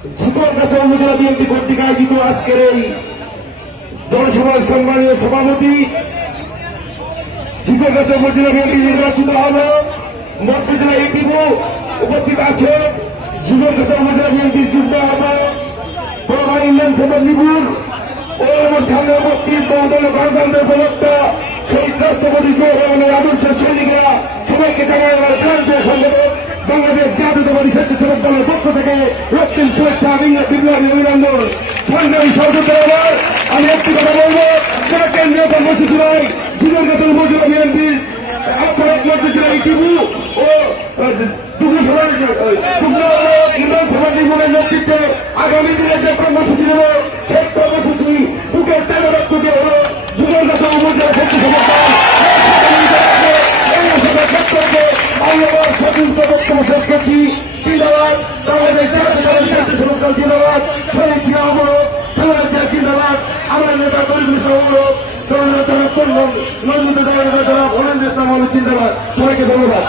ঝিকরগাছা উপজেলা বিএনপি কর্তৃক আয়োজিত আজকের এই জনসভার সম্মানীয় সভাপতি ঝিকরগাছা উপজেলা বিএনপি নির্বাচিত হবে মধ্য জেলা এটিভু উপস্থিত আছে ঝিকরগাছা উপজেলা বিএনপির যুগ্ম আহ্বায়ক বড়ভাই ইন্ডিয়ান সমাজ নিপুর ও সামনে উপস্থিত বহুদল গণতন্ত্রের প্রবক্তা শহীদ রাষ্ট্রপতি জিয়া রহমানের আদর্শ সৈনিকরা সবাইকে জানাই আমার প্রান্তীয় সংগঠন বাংলাদেশ জাতীয়তাবাদী স্বেচ্ছাসেবক দলের পক্ষ থেকে রক্তিম শুভেচ্ছা বিপ্লবী অভিনন্দন। সংগ্রামী সহযোগিতা আমি একটি কথা বলবো, যারা কেন্দ্রীয় কর্মসূচিরায় ঝিকরগাছা উপজেলা বিএনপির আহ্বায়ক মধ্য জেলা ইটিভু ও ইন্ডিয়ান সমাজ নিপুণের নেতৃত্বে আগামী দিনে যে কর্মসূচি নেব সেই কর্মসূচি বুকের তেল রক্তকে হল ঝিকরগাছা উপজেলা স্বেচ্ছাসেবক বক্তব্য শেষ করছি। জিন্দাবাদ বাংলাদেশ জাতীয়তাবাদী স্বেচ্ছাসেবক দল, জিন্দাবাদ শহীদ জিয়া অমর, জিন্দাবাদ আমার নেতা পরিবেশ অমর, নন্দিত জিন্দাবাদ। সবাইকে ধন্যবাদ।